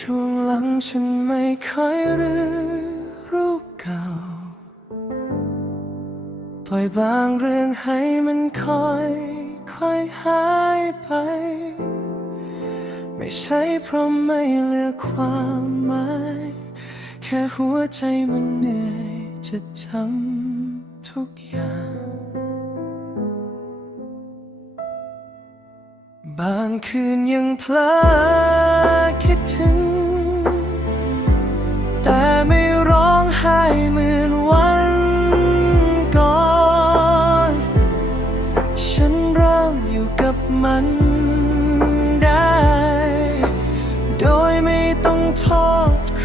ช่วงหลังฉันไม่เคยรื้อรูปเก่า ปล่อยบางเรื่องให้มันค่อยค่อยหายไป ไม่ใช่เพราะไม่เหลือความหมาย แค่หัวใจมันเหนื่อยจะจำทุกอย่าง บางคืนยังเพลอคิด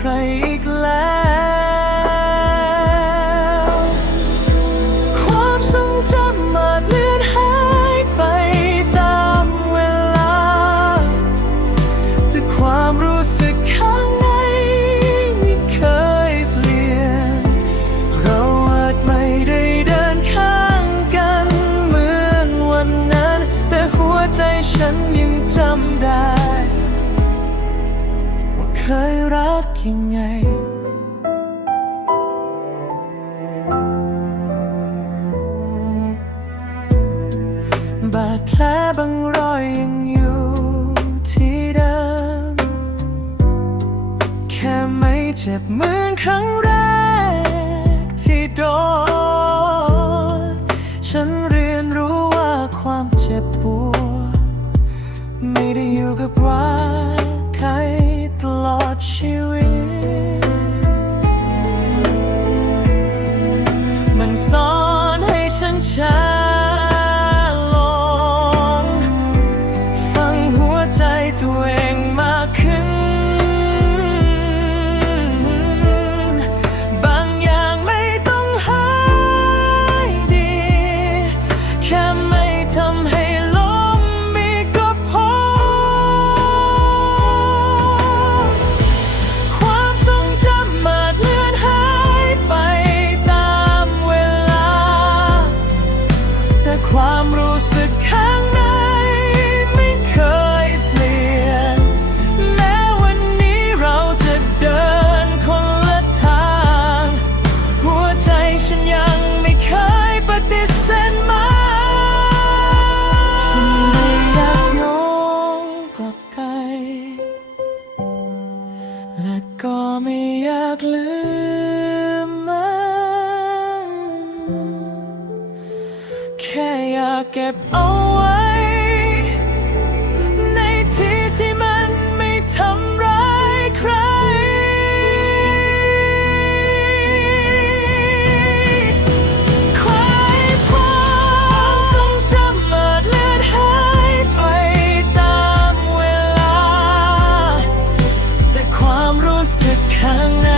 ใครอีกแล้ว กยังไง บาดแผลบางรอยยังอยู่ที่เดิม แค่ไม่เจ็บเหมือนครั้งแรกที่โดน ฉันเรียนรู้ว่าความเจ็บปวด ความรู้สึกข้างใน เก็บเอาไว้ ในที่ที่มันไม่ทำร้ายใครคลายความทรงจำอาจเลือนหายไปตามเวลา แต่ความรู้สึกข้างใน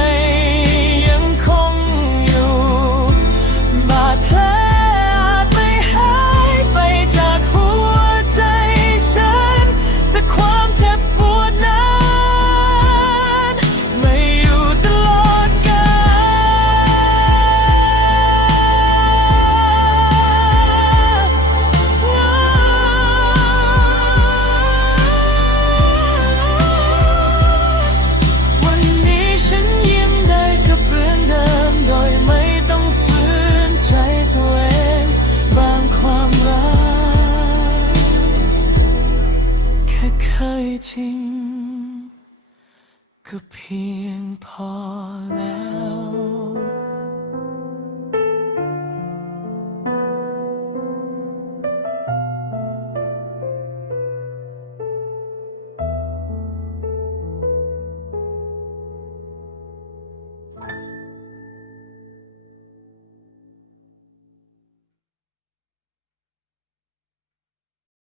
เพียงพอแล้ว